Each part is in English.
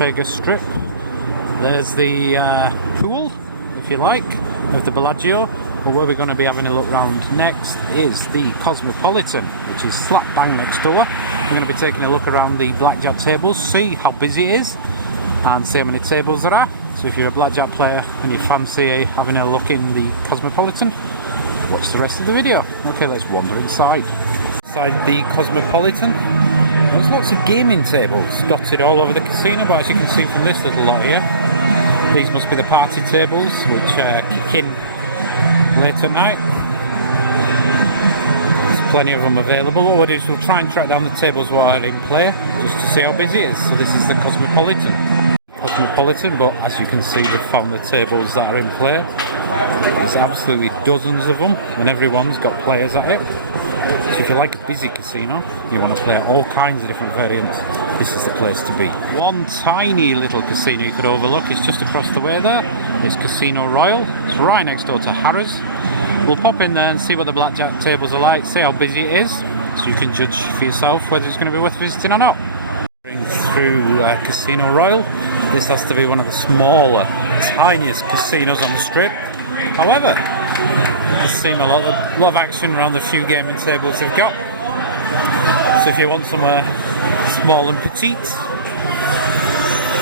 Vegas Strip. There's the pool, if you like, of the Bellagio. But where we're going to be having a look round next is the Cosmopolitan, which is slap bang next door. We're going to be taking a look around the blackjack tables, see how busy it is, and see how many tables there are. So if you're a blackjack player and you fancy having a look in the Cosmopolitan, watch the rest of the video. Okay, let's wander inside. Inside the Cosmopolitan, there's lots of gaming tables dotted all over the casino, but as you can see from this little lot here, these must be the party tables, which kick in late at night. There's plenty of them available. What we'll do is we'll try and track down the tables while they're in play, just to see how busy it is. So this is the Cosmopolitan. But as you can see, we've found the tables that are in play. There's absolutely dozens of them, and everyone's got players at it. So if you like a busy casino, you want to play all kinds of different variants, this is the place to be. One tiny little casino you could overlook is just across the way there. It's Casino Royale. It's right next door to Harrahs. We'll pop in there and see what the blackjack tables are like, see how busy it is, so you can judge for yourself whether it's going to be worth visiting or not. Through Casino Royale. This has to be one of the smaller, tiniest casinos on the strip. However, there's seen a lot of action around the few gaming tables they've got. So if you want somewhere small and petite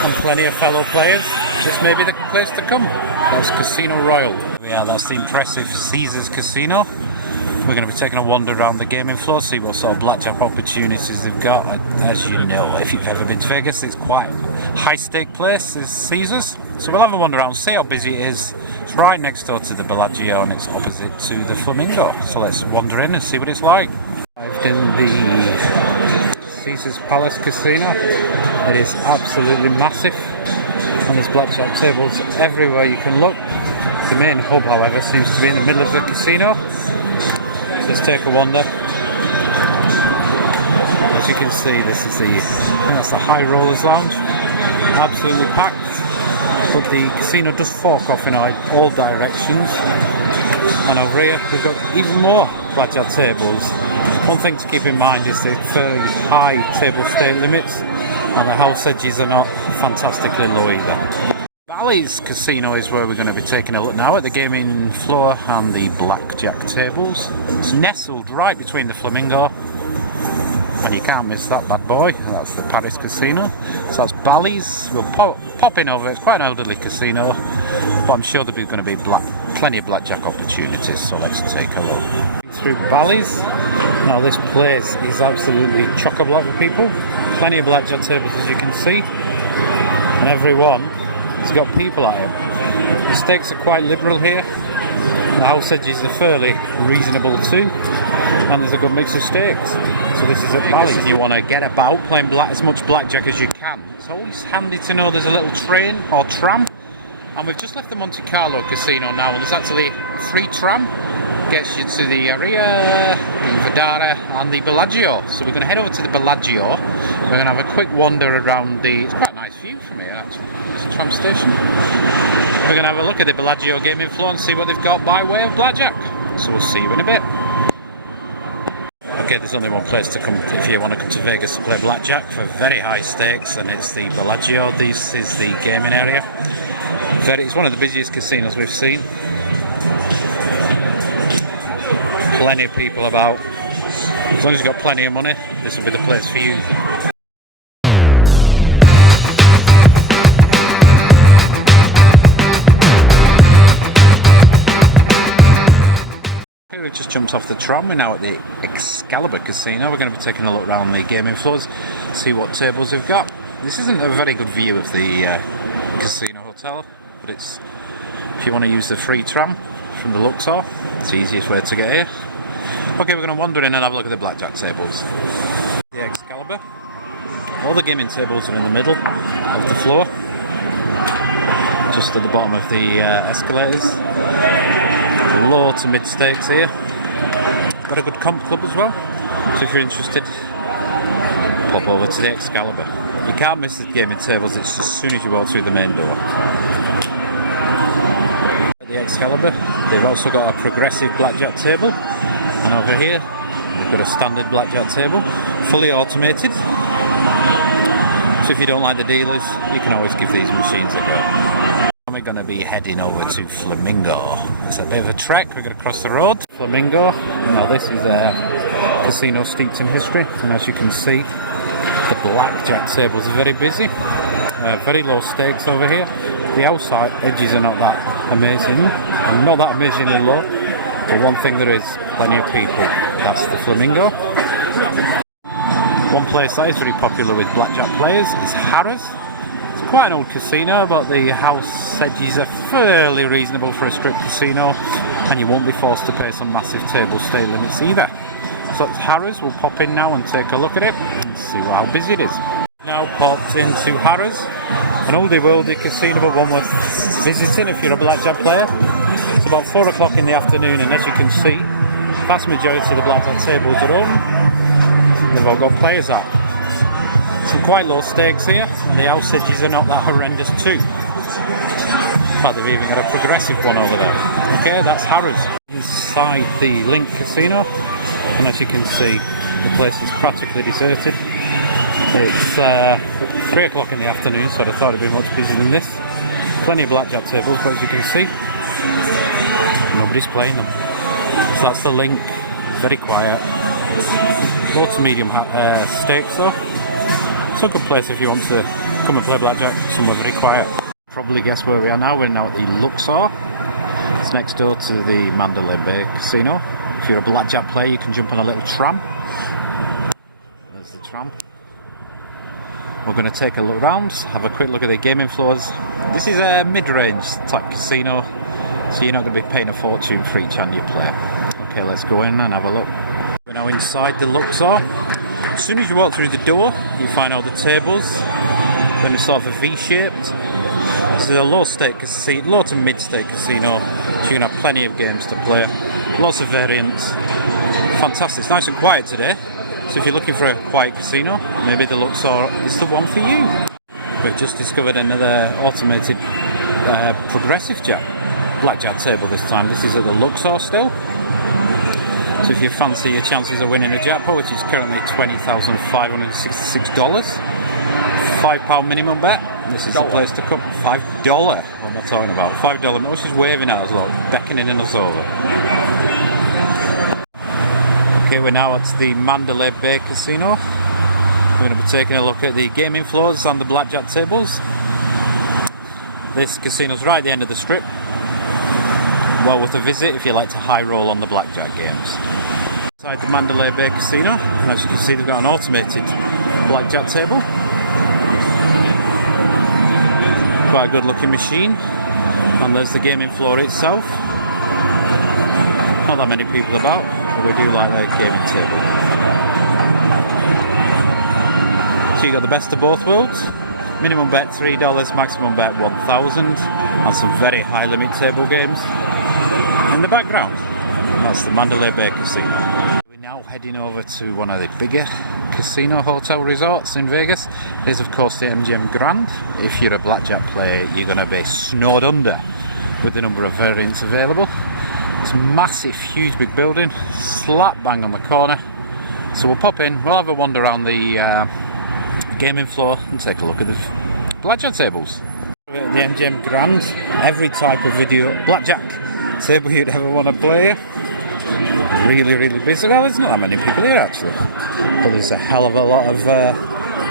and plenty of fellow players, this may be the place to come. That's Casino Royale. Yeah, that's the impressive Caesars Casino. We're going to be taking a wander around the gaming floor, see what sort of blackjack opportunities they've got. As you know, if you've ever been to Vegas, it's quite a high-stake place, is Caesars. So we'll have a wander around, see how busy it is. It's right next door to the Bellagio and it's opposite to the Flamingo. So let's wander in and see what it's like. I've done the Caesars Palace Casino. It is absolutely massive, and there's blackjack tables everywhere you can look. The main hub, however, seems to be in the middle of the casino. Let's take a wander. As you can see, this is I think that's the High Rollers Lounge. Absolutely packed, but the casino does fork off in all directions. And over here, we've got even more blackjack tables. One thing to keep in mind is the very high table stake limits, and the house edges are not fantastically low either. Ballys Casino is where we're going to be taking a look now at the gaming floor and the blackjack tables. It's nestled right between the Flamingo, and you can't miss that bad boy. That's the Paris Casino. So that's Ballys. We'll pop in over. It's quite an elderly casino, but I'm sure there'll be going to be plenty of blackjack opportunities. So let's take a look through Ballys. Now this place is absolutely chock-a-block with people. Plenty of blackjack tables, as you can see, and everyone. It's got people at it. The stakes are quite liberal here. The house edges are fairly reasonable too, and there's a good mix of stakes. So this is at Ballys. If you want to get about playing as much blackjack as you can, it's always handy to know there's a little train or tram. And we've just left the Monte Cralo Casino now, and there's actually a free tram. Gets you to the Harrahs, the Blvd and the Bellagio. So we're going to head over to the Bellagio. We're going to have a quick wander around it's quite a nice view from here actually. It's a tram station. We're going to have a look at the Bellagio gaming floor and see what they've got by way of blackjack. So we'll see you in a bit. Okay, there's only one place to come if you want to come to Vegas to play blackjack for very high stakes, and it's the Bellagio. This is the gaming area. It's one of the busiest casinos we've seen. Plenty of people about. As long as you've got plenty of money, this will be the place for you. Okay, we've just jumped off the tram. We're now at the Excalibur Casino. We're going to be taking a look around the gaming floors, see what tables they've got. This isn't a very good view of the casino hotel, but it's, if you want to use the free tram from the Luxor, it's the easiest way to get here. Okay, we're going to wander in and have a look at the blackjack tables. The Excalibur. All the gaming tables are in the middle of the floor, just at the bottom of the escalators. Low to mid stakes here. Got a good comp club as well, so if you're interested, pop over to the Excalibur. You can't miss the gaming tables, it's as soon as you walk through the main door. At the Excalibur, they've also got a progressive blackjack table, and over here they've got a standard blackjack table, fully automated. So if you don't like the dealers, you can always give these machines a go. We're going to be heading over to Flamingo. It's a bit of a trek, we're going to cross the road. Flamingo, now this is a casino steeped in history, and as you can see, the blackjack tables are very busy. Very low stakes over here. The outside edges are not that amazing, and not that amazingly low, but one thing there is, plenty of people. That's the Flamingo. One place that is very popular with blackjack players is Harrahs. It's quite an old casino, but the house edges are fairly reasonable for a strip casino, and you won't be forced to pay some massive table stay limits either. So it's Harrahs. We'll pop in now and take a look at it and see how busy it is. Now popped into Harrahs, an oldie worldy casino, but one worth visiting if you're a blackjack player. It's about 4 o'clock in the afternoon, and as you can see, vast majority of the blackjack tables are open. They've all got players up. Some quite low stakes here, and the house edges are not that horrendous too. In fact, they've even got a progressive one over there. Okay, that's Harrahs. Inside the Linq Casino, and as you can see, the place is practically deserted. It's 3 o'clock in the afternoon, so I thought it'd be much busier than this. Plenty of blackjack tables, but as you can see, nobody's playing them. So that's the Linq, very quiet. Low to medium stakes though. It's a good place if you want to come and play blackjack, somewhere very quiet. Probably guess where we are now. We're now at the Luxor. It's next door to the Mandalay Bay Casino. If you're a blackjack player, you can jump on a little tram. There's the tram. We're going to take a look around, have a quick look at the gaming floors. This is a mid-range type casino, so you're not going to be paying a fortune for each hand you play. Okay, let's go in and have a look. We're now inside the Luxor. As soon as you walk through the door, you find all the tables. Then it's sort of a V-shaped. This is a low-stake casino, low to mid-stake casino, so you can have plenty of games to play. Lots of variants. Fantastic. It's nice and quiet today. So if you're looking for a quiet casino, maybe the Luxor is the one for you. We've just discovered another automated progressive blackjack table this time. This is at the Luxor still. So if you fancy your chances of winning a jackpot, which is currently $20,566, £5 minimum bet, this is the place to come. $5, what am I talking about? $5, no, she's waving at us, look, beckoning us over. Okay, we're now at the Mandalay Bay Casino. We're going to be taking a look at the gaming floors and the blackjack tables. This casino's right at the end of the strip. Well worth a visit if you like to high roll on the blackjack games. Inside the Mandalay Bay Casino, and as you can see, they've got an automated blackjack table. Quite a good looking machine. And there's the gaming floor itself. Not that many people about, but we do like the gaming table. So you got the best of both worlds. Minimum bet $3, maximum bet $1,000, and some very high limit table games in the background. That's the Mandalay Bay Casino. We're now heading over to one of the bigger casino hotel resorts in Vegas. It is of course the MGM Grand. If you're a blackjack player, you're going to be snowed under with the number of variants available. It's a massive, huge big building, slap bang on the corner. So we'll pop in, we'll have a wander around the gaming floor and take a look at the blackjack tables. At the MGM Grand, every type of video blackjack table you'd ever want to play. Really, really busy. Well, there's not that many people here actually, but there's a hell of a lot of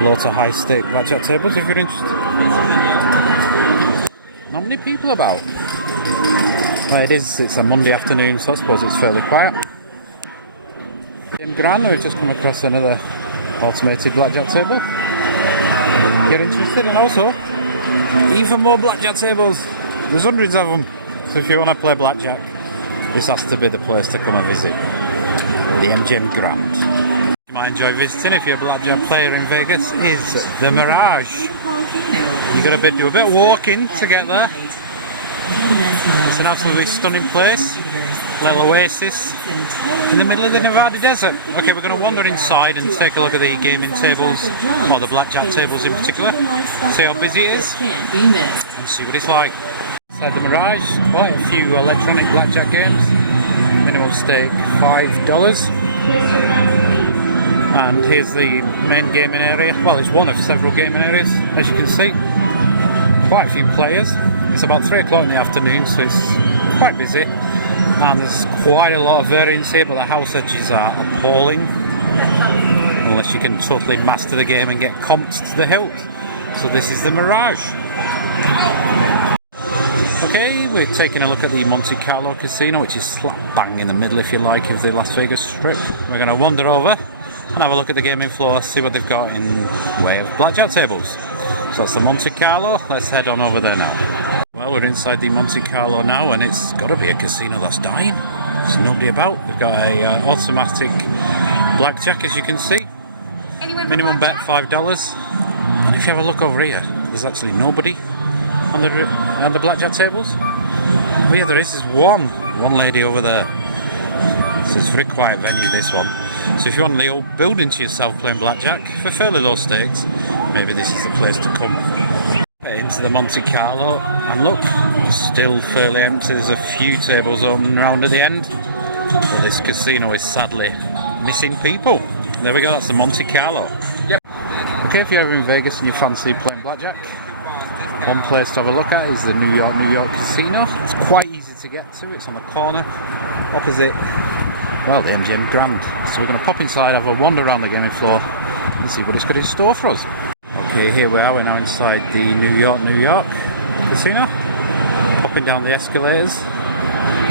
low to high stake blackjack tables if you're interested. Not many people about. Well, it's a Monday afternoon, so I suppose it's fairly quiet. MGM Grand, we've just come across another automated blackjack table. You're interested, and also even more blackjack tables. There's hundreds of them, so if you want to play blackjack, this has to be the place to come and visit. The MGM Grand. You might enjoy visiting if you're a blackjack player in Vegas is the Mirage. You've got to do a bit of walking to get there. It's an absolutely stunning place, little oasis in the middle of the Nevada desert. Okay, we're going to wander inside and take a look at the gaming tables, or the blackjack tables in particular, see how busy it is, and see what it's like. Inside the Mirage, quite a few electronic blackjack games, minimum stake $5. And here's the main gaming area. Well, it's one of several gaming areas, as you can see. Quite a few players. It's about 3 o'clock in the afternoon, so it's quite busy. And there's quite a lot of variance here, but the house edges are appalling. Unless you can totally master the game and get comped to the hilt. So this is the Mirage. Okay, we're taking a look at the Monte Cralo Casino, which is slap bang in the middle, if you like, of the Las Vegas Strip. We're going to wander over and have a look at the gaming floor, see what they've got in way of blackjack tables. So that's the Monte Cralo. Let's head on over there now. Well, we're inside the Monte Cralo now, and it's got to be a casino that's dying. There's nobody about. We've got a automatic blackjack, as you can see. Minimum bet $5. And if you have a look over here, there's actually nobody on the blackjack tables. Oh yeah, there is. There's one lady over there. So it's a very quiet venue, this one. So if you want the old building to yourself playing blackjack for fairly low stakes, maybe this is the place to come. Into the Monte Cralo, and look, still fairly empty. There's a few tables open around at the end, but this casino is sadly missing people. There we go, that's the Monte Cralo. Yep. Okay, if you're ever in Vegas and you fancy playing blackjack, one place to have a look at is the New York Casino. It's quite easy to get to. It's on the corner opposite, well, the MGM Grand. So we're going to pop inside, have a wander around the gaming floor and see what it's got in store for us. Okay, here we are. We're now inside the New York Casino. Popping down the escalators.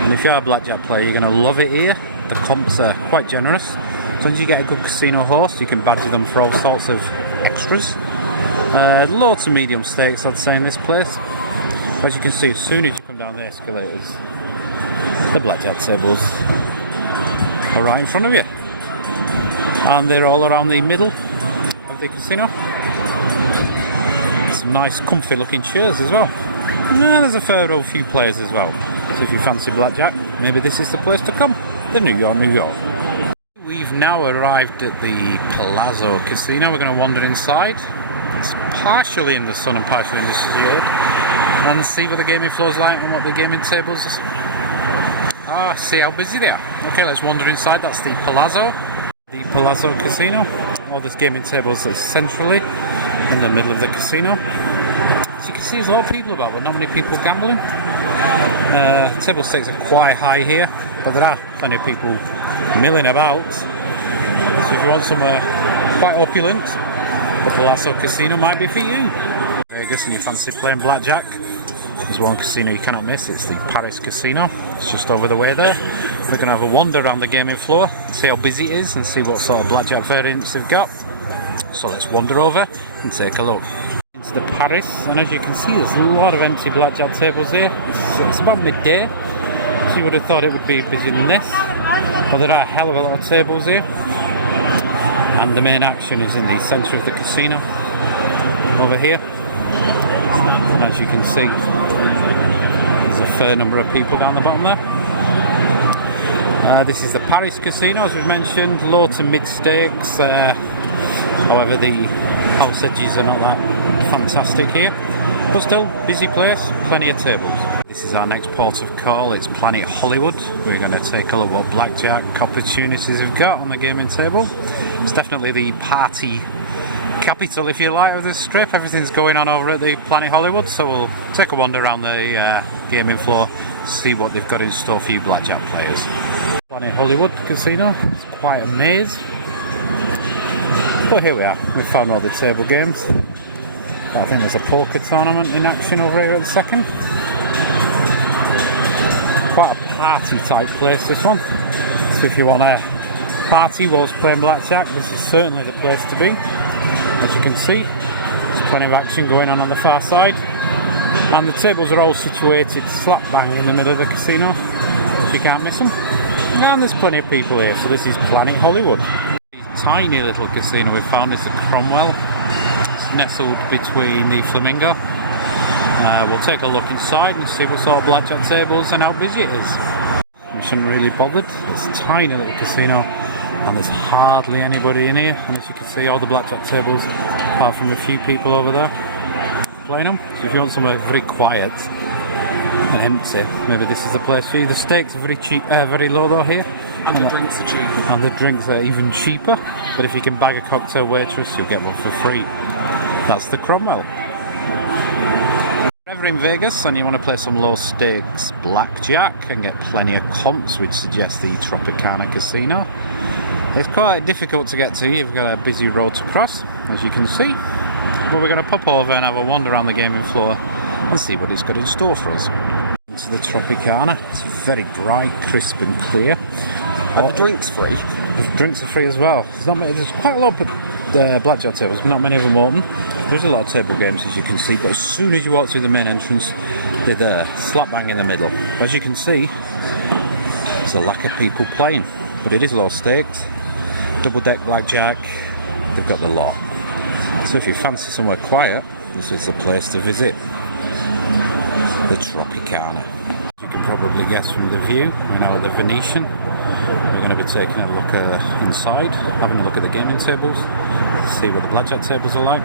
And if you're a blackjack player, you're going to love it here. The comps are quite generous. As long as you get a good casino host, you can badge them for all sorts of extras. Low to medium stakes, I'd say, in this place. As you can see, as soon as you come down the escalators, the blackjack tables are right in front of you. And they're all around the middle of the casino. Some nice comfy looking chairs as well. And there's a few players as well. So if you fancy blackjack, maybe this is the place to come. The New York. We've now arrived at the Palazzo Casino. We're going to wander inside. It's partially in the sun and partially in the shade, and see what the gaming floor's like and what the gaming tables are. See how busy they are. Okay, let's wander inside. That's the Palazzo. The Palazzo Casino. All these gaming tables are centrally in the middle of the casino. As you can see, there's a lot of people about, but not many people gambling. Table stakes are quite high here, but there are plenty of people milling about. So if you want somewhere quite opulent, the Palazzo Casino might be for you. Vegas and you fancy playing blackjack, there's one casino you cannot miss. It's the Paris Casino. It's just over the way there. We're going to have a wander around the gaming floor, see how busy it is and see what sort of blackjack variants they've got. So let's wander over and take a look. Into the Paris, and as you can see, there's a lot of empty blackjack tables here. It's about midday, so you would have thought it would be busier than this. But there are a hell of a lot of tables here. And the main action is in the centre of the casino, over here. And as you can see, there's a fair number of people down the bottom there. This is the Paris Casino, as we've mentioned, low to mid stakes. However, the house edges are not that fantastic here, but still, busy place, plenty of tables. This is our next port of call. It's Planet Hollywood. We're going to take a look what blackjack opportunities we've got on the gaming table. It's definitely the party capital, if you like, of the strip. Everything's going on over at the Planet Hollywood, so we'll take a wander around the gaming floor, see what they've got in store for you blackjack players. Planet Hollywood Casino. It's quite a maze. But here we are. We've found all the table games. I think there's a poker tournament in action over here at the second. Quite a party type place, this one. So if you want a party whilst playing blackjack, this is certainly the place to be. As you can see, there's plenty of action going on the far side. And the tables are all situated slap bang in the middle of the casino, so you can't miss them. And there's plenty of people here, so this is Planet Hollywood. Tiny little casino we've found is the Cromwell. It's nestled between the Flamingo. We'll take a look inside and see what sort of blackjack tables and how busy it is. We shouldn't really bothered. It's a tiny little casino and there's hardly anybody in here. And as you can see, all the blackjack tables, apart from a few people over there playing them. So if you want somewhere very quiet, and empty. Maybe this is the place for you. The steaks are very cheap, very low though here. And the drinks are cheap. And the drinks are even cheaper. But if you can bag a cocktail waitress, you'll get one for free. That's the Cromwell. If you're ever in Vegas and you want to play some low stakes blackjack and get plenty of comps, which suggest the Tropicana Casino. It's quite difficult to get to. You've got a busy road to cross, as you can see. But we're going to pop over and have a wander around the gaming floor and see what it's got in store for us. Into the Tropicana. It's very bright, crisp and clear. Are the drinks free? The drinks are free as well. There's quite a lot of blackjack tables, but not many of them open. There's a lot of table games, as you can see, but as soon as you walk through the main entrance, they're there, slap bang in the middle. But as you can see, there's a lack of people playing, but it is low stakes. Double deck blackjack, they've got the lot. So if you fancy somewhere quiet, this is the place to visit. The Tropicana. As you can probably guess from the view, we're now at the Venetian. We're going to be taking a look inside, having a look at the gaming tables, see what the blackjack tables are like.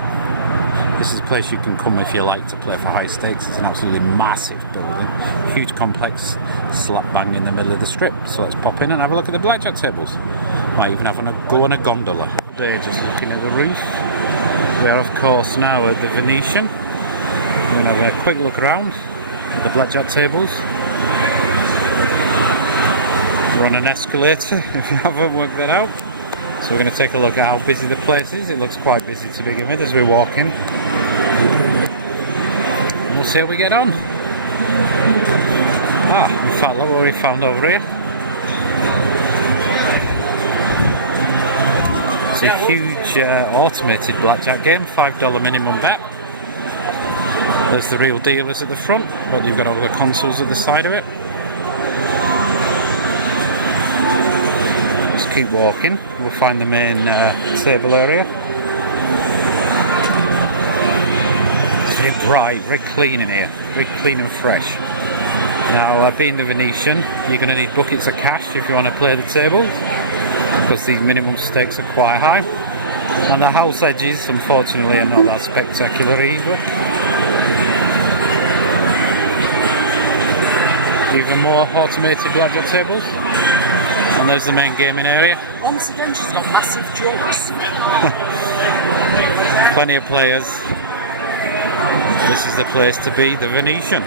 This is a place you can come if you like to play for high stakes. It's an absolutely massive building, huge complex, slap bang in the middle of the strip. So let's pop in and have a look at the blackjack tables. Might even go on a gondola. Today, just looking at the roof. We are of course now at the Venetian. We're going to have a quick look around at the blackjack tables. We're on an escalator, if you haven't worked that out. So we're going to take a look at how busy the place is. It looks quite busy to begin with as we walk in. And we'll see how we get on. In fact, look what we found over here. It's a huge automated blackjack game, $5 minimum bet. There's the real dealers at the front, but you've got all the consoles at the side of it. Let's keep walking, we'll find the main table area. It's very bright, very clean in here, very clean and fresh. Now, being the Venetian, you're going to need buckets of cash if you want to play the tables, because these minimum stakes are quite high. And the house edges, unfortunately, are not that spectacular either. Even more automated blackjack tables. And there's the main gaming area. Once again, she's got massive jokes. Plenty of players. This is the place to be, the Venetian.